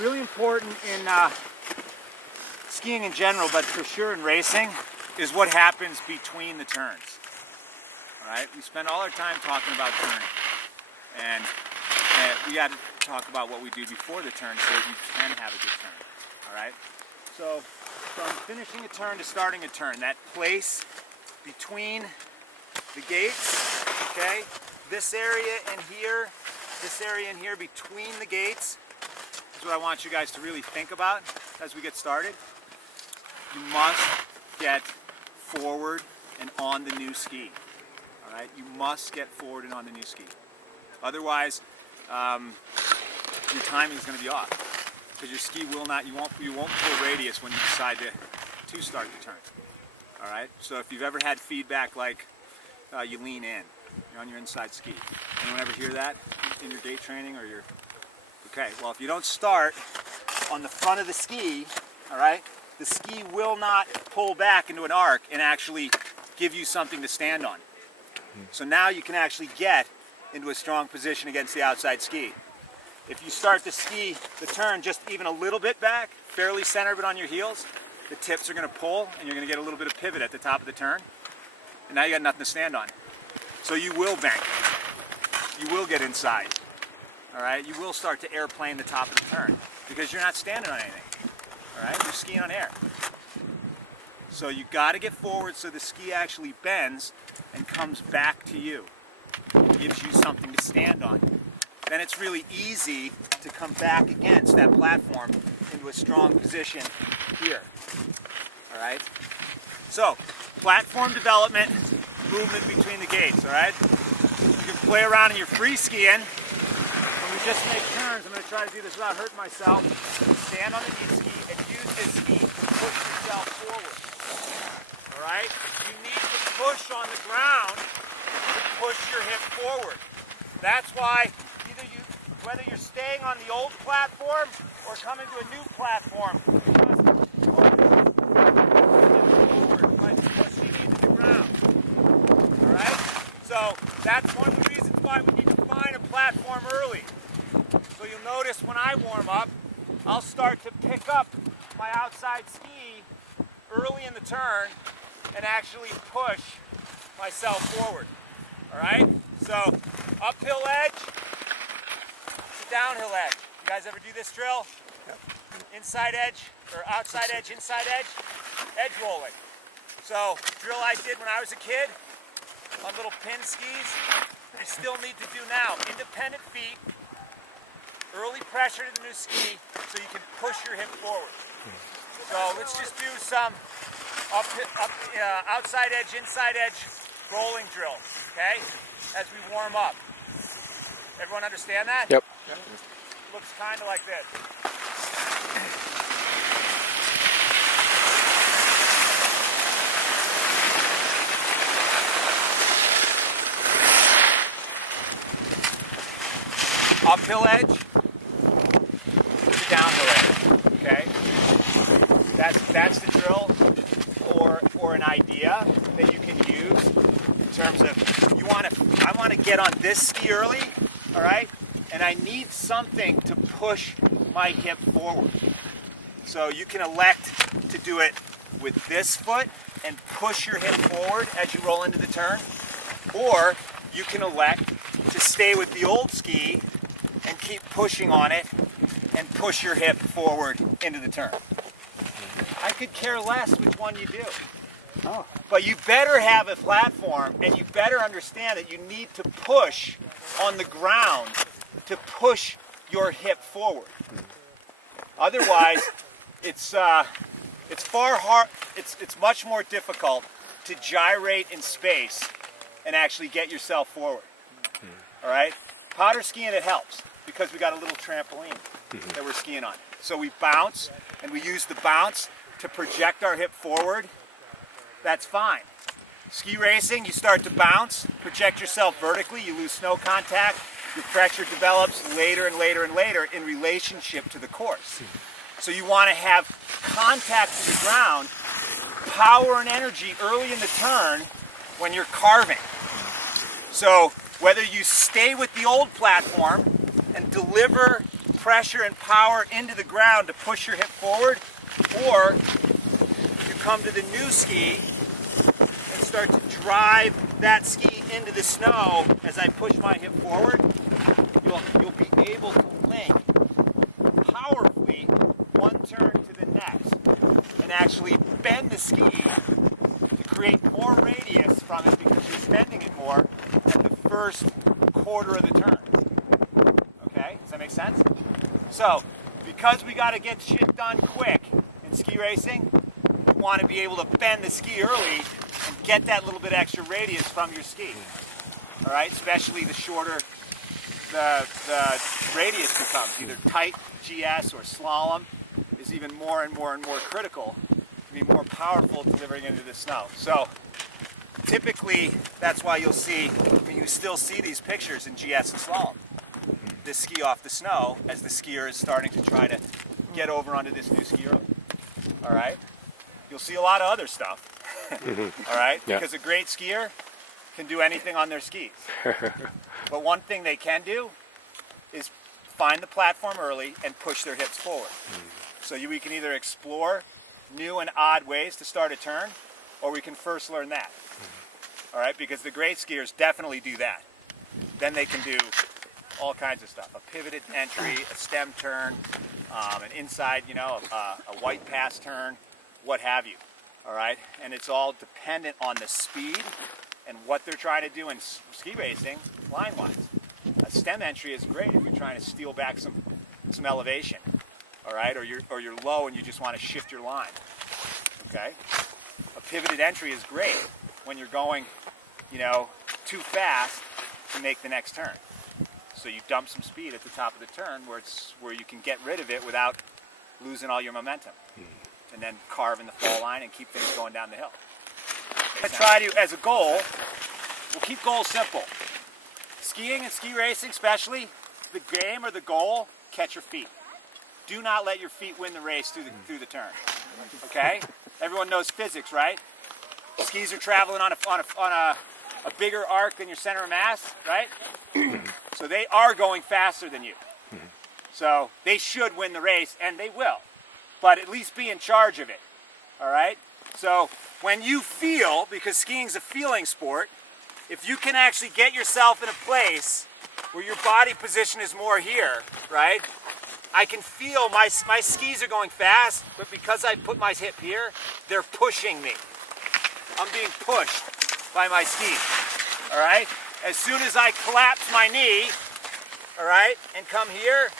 Really important in skiing in general, but for sure in racing, is what happens between the turns. All right, we spend all our time talking about turning, and we got to talk about what we do before the turn so that you can have a good turn. All right, so from finishing a turn to starting a turn, that place between the gates, okay, this area and here, this area in here between the gates is what I want you guys to really think about as we get started. You must get forward and on the new ski. All right, you must get forward and on the new ski. Otherwise, your timing is going to be off because your ski will not. You won't pull radius when you decide to start the turn. All right. So if you've ever had feedback like you lean in, you're on your inside ski. Anyone ever hear that in your gait training or your? Okay. Well, if you don't start on the front of the ski, all right, the ski will not pull back into an arc and actually give you something to stand on. So now you can actually get into a strong position against the outside ski. If you start the turn just even a little bit back, fairly centered but on your heels, the tips are going to pull and you're going to get a little bit of pivot at the top of the turn. And now you got nothing to stand on. So you will bank. You will get inside. All right? You will start to airplane the top of the turn because you're not standing on anything. All right? You're skiing on air. So you got to get forward so the ski actually bends and comes back to you. Gives you something to stand on. Then it's really easy to come back against that platform into a strong position here. All right? So, platform development, movement between the gates, all right? You can play around in your free skiing. When we just make turns, I'm going to try to do this without hurting myself. Stand on the knee ski and use this ski to push yourself forward. All right? You need to push on the ground to push your hip forward. That's why whether you're staying on the old platform or coming to a new platform, you must forward by pushing into the ground. All right? So that's one of the reasons why we need to find a platform early. So you'll notice when I warm up, I'll start to pick up my outside ski early in the turn and actually push myself forward. All right? So uphill edge, downhill edge. You guys ever do this drill? Yep. Inside edge, or outside edge, inside edge, edge rolling. So, drill I did when I was a kid on little pin skis, you still need to do now. Independent feet, early pressure to the new ski so you can push your hip forward. So, let's just do some outside edge, inside edge rolling drills, okay, as we warm up. Everyone understand that? Yep. Looks kind of like this. Uphill edge to downhill edge. Okay? That's the drill or an idea that you can use in terms of I want to get on this ski early, all right? And I need something to push my hip forward. So you can elect to do it with this foot and push your hip forward as you roll into the turn, or you can elect to stay with the old ski and keep pushing on it and push your hip forward into the turn. I could care less which one you do. Oh. But you better have a platform and you better understand that you need to push on the ground to push your hip forward. Otherwise, it's much more difficult to gyrate in space and actually get yourself forward. All right? Powder skiing, it helps because we got a little trampoline that we're skiing on. So we bounce and we use the bounce to project our hip forward. That's fine. Ski racing, you start to bounce, project yourself vertically, you lose snow contact, your pressure develops later and later and later in relationship to the course. So you want to have contact to the ground, power and energy early in the turn when you're carving. So whether you stay with the old platform and deliver pressure and power into the ground to push your hip forward, or you come to the new ski and start to drive that ski into the snow as I push my hip forward, you'll be able to link powerfully one turn to the next and actually bend the ski to create more radius from it because you're bending it more at the first quarter of the turn. Okay, does that make sense? So, because we got to get shit done quick in ski racing, you want to be able to bend the ski early and get that little bit extra radius from your ski. All right, especially the shorter the radius becomes. Either tight GS or slalom is even more and more critical to be more powerful delivering into the snow. So typically, that's why you'll see, you still see these pictures in GS and slalom. This ski off the snow as the skier is starting to try to get over onto this new ski early. All right? You'll see a lot of other stuff. All right? Yeah. Because a great skier can do anything on their skis. But one thing they can do is find the platform early and push their hips forward. So we can either explore new and odd ways to start a turn, or we can first learn that. All right? Because the great skiers definitely do that. Then they can do all kinds of stuff. A pivoted entry, a stem turn, an inside, a white pass turn, what have you. All right? And it's all dependent on the speed and what they're trying to do in ski racing, line-wise. A stem entry is great if you're trying to steal back some elevation, all right? Or you're low and you just want to shift your line, okay? A pivoted entry is great when you're going, too fast to make the next turn. So you dump some speed at the top of the turn where you can get rid of it without losing all your momentum, and then carve in the fall line and keep things going down the hill. I try to, as a goal, we'll keep goals simple. Skiing and ski racing especially, the game or the goal, catch your feet. Do not let your feet win the race through the turn. Okay? Everyone knows physics, right? Skis are traveling on a bigger arc than your center of mass, right? So they are going faster than you. So they should win the race, and they will. But at least be in charge of it. All right? So when you feel, because skiing's a feeling sport, if you can actually get yourself in a place where your body position is more here, right? I can feel my skis are going fast, but because I put my hip here, they're pushing me. I'm being pushed by my skis, all right? As soon as I collapse my knee, all right, and come here,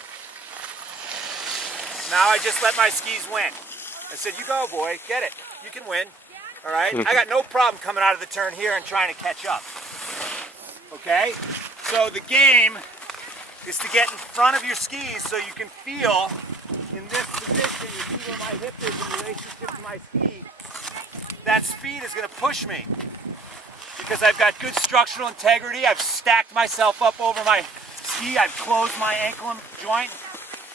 now I just let my skis win. I said, you go, boy, get it. You can win, all right? I got no problem coming out of the turn here and trying to catch up, okay? So the game is to get in front of your skis so you can feel in this position, you see where my hip is in relationship to my ski, that speed is going to push me because I've got good structural integrity. I've stacked myself up over my ski. I've closed my ankle joint,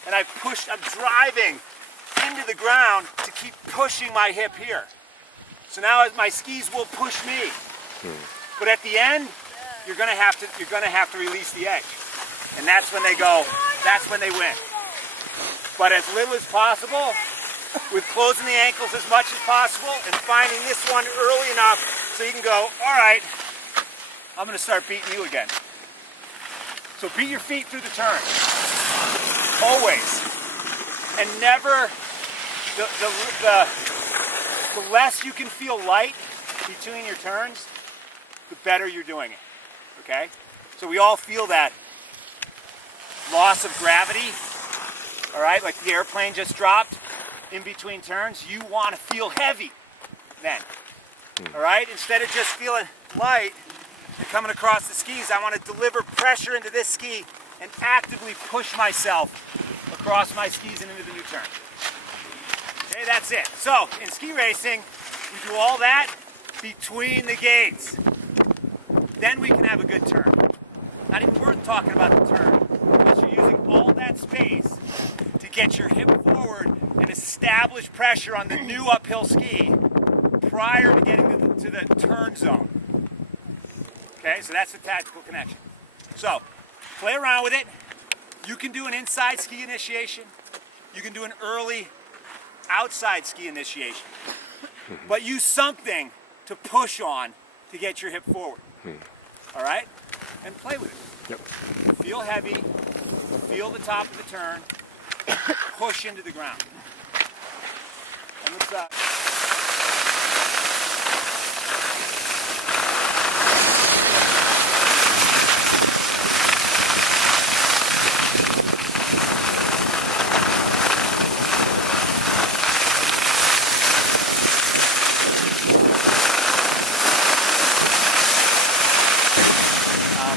and I'm driving into the ground to keep pushing my hip here. So now my skis will push me. But at the end, you're going to have to release the edge. And that's when they win. But as little as possible, with closing the ankles as much as possible and finding this one early enough so you can go, all right, I'm going to start beating you again. So beat your feet through the turn. Always. And never, the less you can feel light between your turns, the better you're doing it. Okay? So we all feel that loss of gravity, all right, like the airplane just dropped in between turns. You want to feel heavy then, all right? Instead of just feeling light and coming across the skis, I want to deliver pressure into this ski and actively push myself across my skis and into the new turn. Okay, that's it. So in ski racing, we do all that between the gates. Then we can have a good turn. Not even worth talking about the turn, because you're using all that space to get your hip forward and establish pressure on the new uphill ski prior to getting to the turn zone. Okay, so that's the tactical connection. So, play around with it. You can do an inside ski initiation. You can do an early outside ski initiation. But use something to push on to get your hip forward. All right? And play with it. Yep. Feel heavy. Feel the top of the turn. Push into the ground. And let's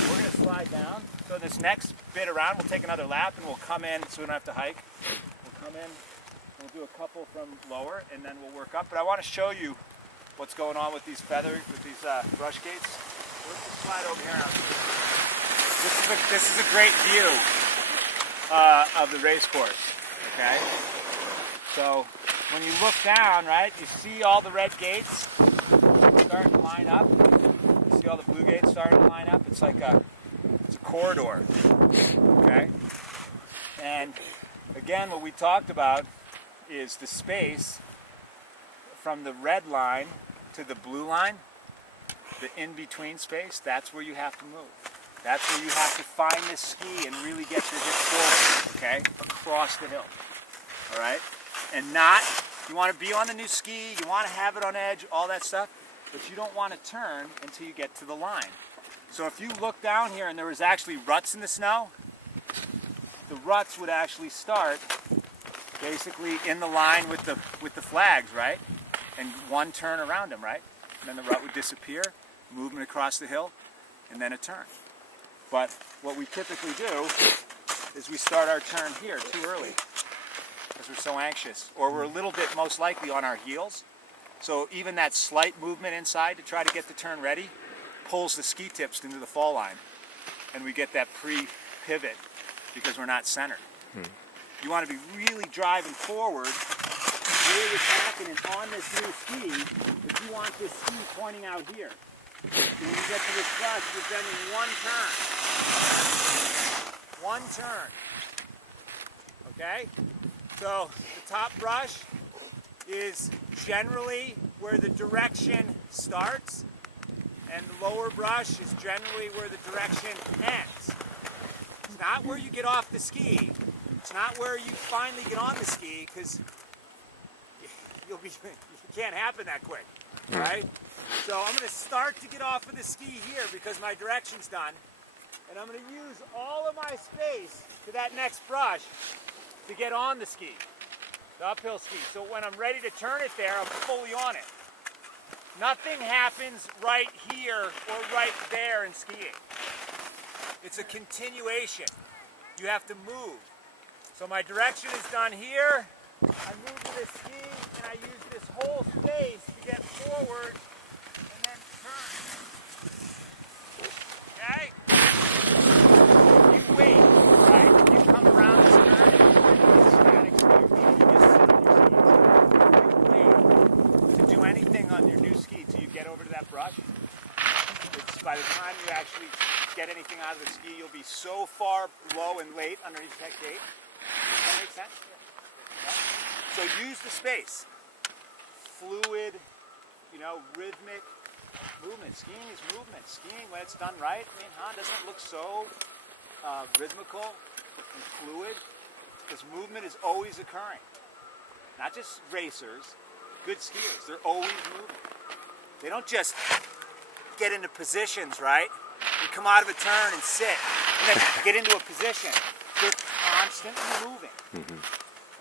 we're going to slide down. So this next bit around, we'll take another lap and we'll come in so we don't have to hike. We'll come in, we'll do a couple from lower and then we'll work up. But I want to show you what's going on with these brush gates. Let's just slide over here. This is a great view of the race course, okay? So when you look down, right, you see all the red gates starting to line up. You see all the blue gates starting to line up. It's like it's a corridor, okay? And again, what we talked about is the space from the red line to the blue line, the in-between space, that's where you have to move. That's where you have to find this ski and really get your hip forward, okay, across the hill, all right? And you want to be on the new ski, you want to have it on edge, all that stuff, but you don't want to turn until you get to the line. So if you look down here and there was actually ruts in the snow, the ruts would actually start basically in the line with the flags, right? And one turn around them, right? And then the rut would disappear, movement across the hill, and then a turn. But what we typically do is we start our turn here too early because we're so anxious, or we're a little bit most likely on our heels. So even that slight movement inside to try to get the turn ready pulls the ski tips into the fall line, and we get that pre-pivot because we're not centered. You want to be really driving forward, really attacking, and on this new ski, if you want this ski pointing out here. And when you get to this brush, you're bending one turn. One turn. Okay? So the top brush is generally where the direction starts, and the lower brush is generally where the direction ends. It's not where you get off the ski. It's not where you finally get on the ski, because it can't happen that quick, right? So I'm going to start to get off of the ski here because my direction's done, and I'm going to use all of my space to that next brush to get on the ski, the uphill ski. So when I'm ready to turn it there, I'm fully on it. Nothing happens right here or right there in skiing. It's a continuation. You have to move. So my direction is done here. I move to this ski and I use this whole space to get forward and then turn. Okay? You wait, right? You come around this turn and you static ski. You just sit on your skis. You wait to do anything on your new ski till you get over to that brush. By the time you actually get anything out of the ski, you'll be so far low and late underneath that gate. Does that make sense? Yeah. So use the space. Fluid, rhythmic movement. Skiing is movement. Skiing, when it's done right, doesn't it look so rhythmical and fluid? Because movement is always occurring. Not just racers, good skiers. They're always moving. They don't just get into positions, right? You come out of a turn and sit, and then get into a position. They're constantly moving,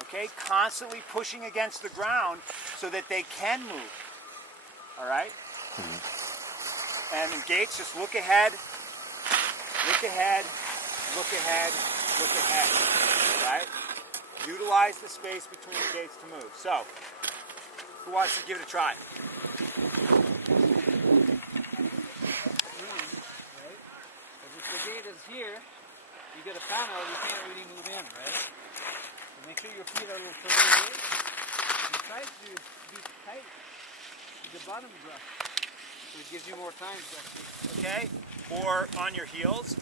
okay? Constantly pushing against the ground so that they can move, all right? And in gates, just look ahead, look ahead, look ahead, look ahead, right? Utilize the space between the gates to move. So, who wants to give it a try? Here, you get a panel, you can't really move in, right? So make sure your feet are a little further away. And try to be tight to the bottom brush. So it gives you more time to actually. Okay? Or on your heels.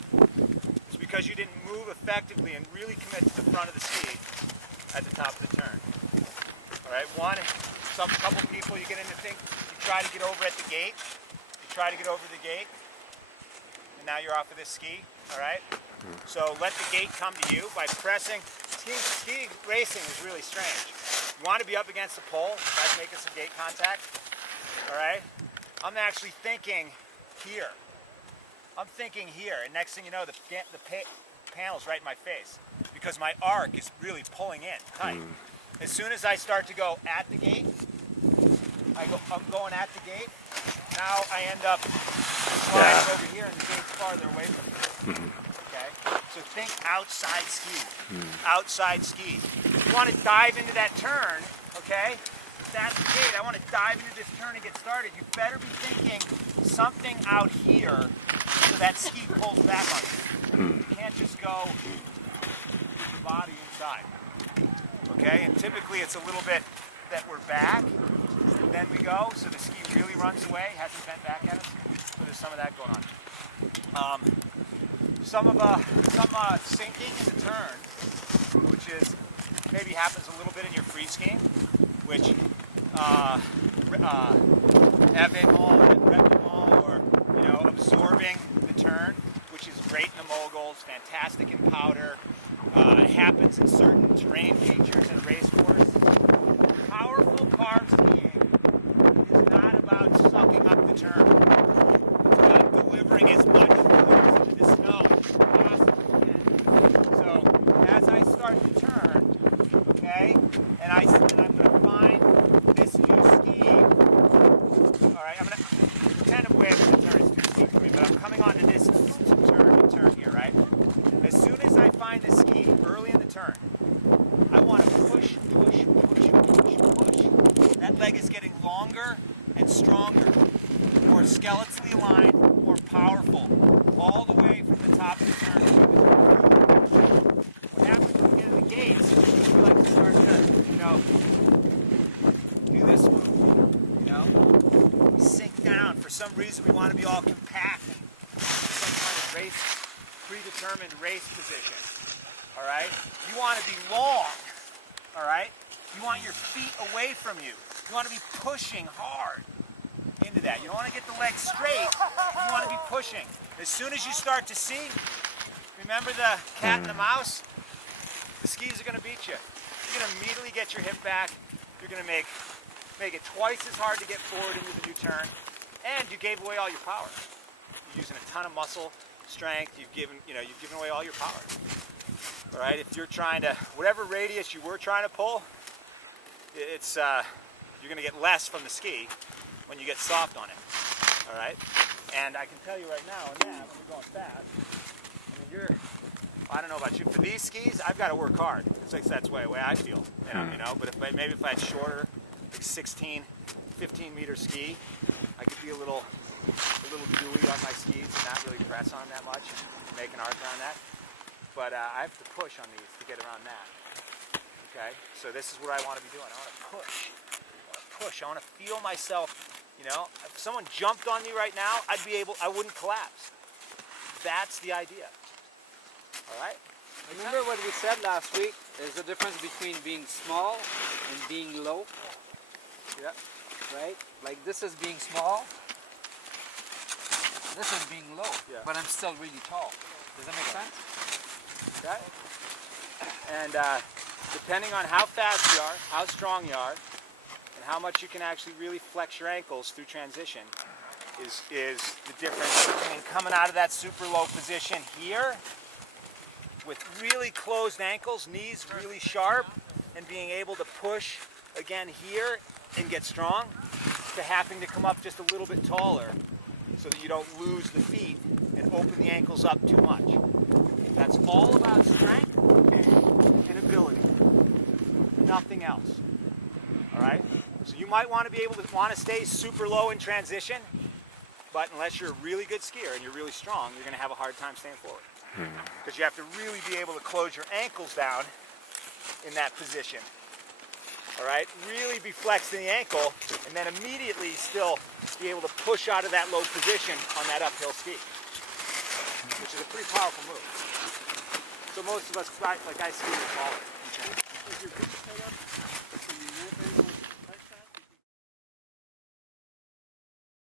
As we because you didn't move effectively and really commit to the front of the ski at the top of the turn. All right, a couple people you get into think, you try to get over at the gate, and now you're off of this ski, all right? So let the gate come to you by pressing. Ski racing is really strange. You want to be up against the pole, try making some gate contact, all right? I'm actually thinking here. And next thing you know, the panel's right in my face because my arc is really pulling in tight. As soon as I start to go at the gate, I'm going at the gate. Now I end up sliding over here and the gate's farther away from me. Okay? So think outside ski. Outside ski. You want to dive into that turn, okay? That's the gate. I want to dive into this turn and get started. You better be thinking something out here so that ski pulls back on you. You can't just go with the body inside. Okay? And typically it's a little bit that we're back, and then we go, so the ski really runs away, hasn't bent back at us. So there's some of that going on. Some sinking in the turn, which is maybe happens a little bit in your free skiing, which or absorbing the turn, which is great in the moguls, fantastic in powder. It happens in certain terrain features in a race course. Powerful carve skiing is not about sucking up the turn. It's about delivering as much force into the snow as you possibly can. So as I start to turn, okay, and I'm going to find this new ski. All right, I'm going to pretend the way I'm going to turn is too steep for me, but I'm coming onto this turn here, right? As soon as I find the ski early in the turn, I want to push. That leg is getting longer and stronger, more skeletally aligned, more powerful, all the way from the top of the turn. What happens when you get in the gates, you like to start to, do this move, We sink down. For some reason, we want to be all compact and some kind of race, predetermined race position. All right? You want to be long. All right? You want your feet away from you. You want to be pushing hard into that. You don't want to get the legs straight. You want to be pushing. As soon as you start to see, remember the cat and the mouse? The skis are going to beat you. You're going to immediately get your hip back. You're going to make it twice as hard to get forward into the new turn. And you gave away all your power. You're using a ton of muscle strength. You've given away all your power. All right, if you're trying to, whatever radius you were trying to pull, it's you're going to get less from the ski when you get soft on it. All right, and I can tell you right now, when you're going fast, I don't know about you, for these skis, I've got to work hard. That's the way I feel, But maybe if I had shorter, like 16, 15 meter ski, I could be a little dewy on my skis and not really press on them that much, and make an arc around that. But I have to push on these to get around that. Okay, so this is what I want to be doing. I want to push. I want to feel myself. If someone jumped on me right now, I wouldn't collapse. That's the idea. All right. Remember what we said last week? There's a difference between being small and being low. Yeah. Right? Like this is being small. This is being low. Yeah. But I'm still really tall. Does that make sense? Okay. And depending on how fast you are, how strong you are, and how much you can actually really flex your ankles through transition is the difference between coming out of that super low position here with really closed ankles, knees really sharp, and being able to push again here and get strong, to having to come up just a little bit taller so that you don't lose the feet and open the ankles up too much. That's all about strength and ability. Nothing else. All right? So you might want to stay super low in transition, but unless you're a really good skier and you're really strong, you're going to have a hard time staying forward. Because you have to really be able to close your ankles down in that position. All right? Really be flexed in the ankle, and then immediately still be able to push out of that low position on that uphill ski. which is a pretty powerful move. So most of us, like I ski with a collar. Is your boots set up so you ramp in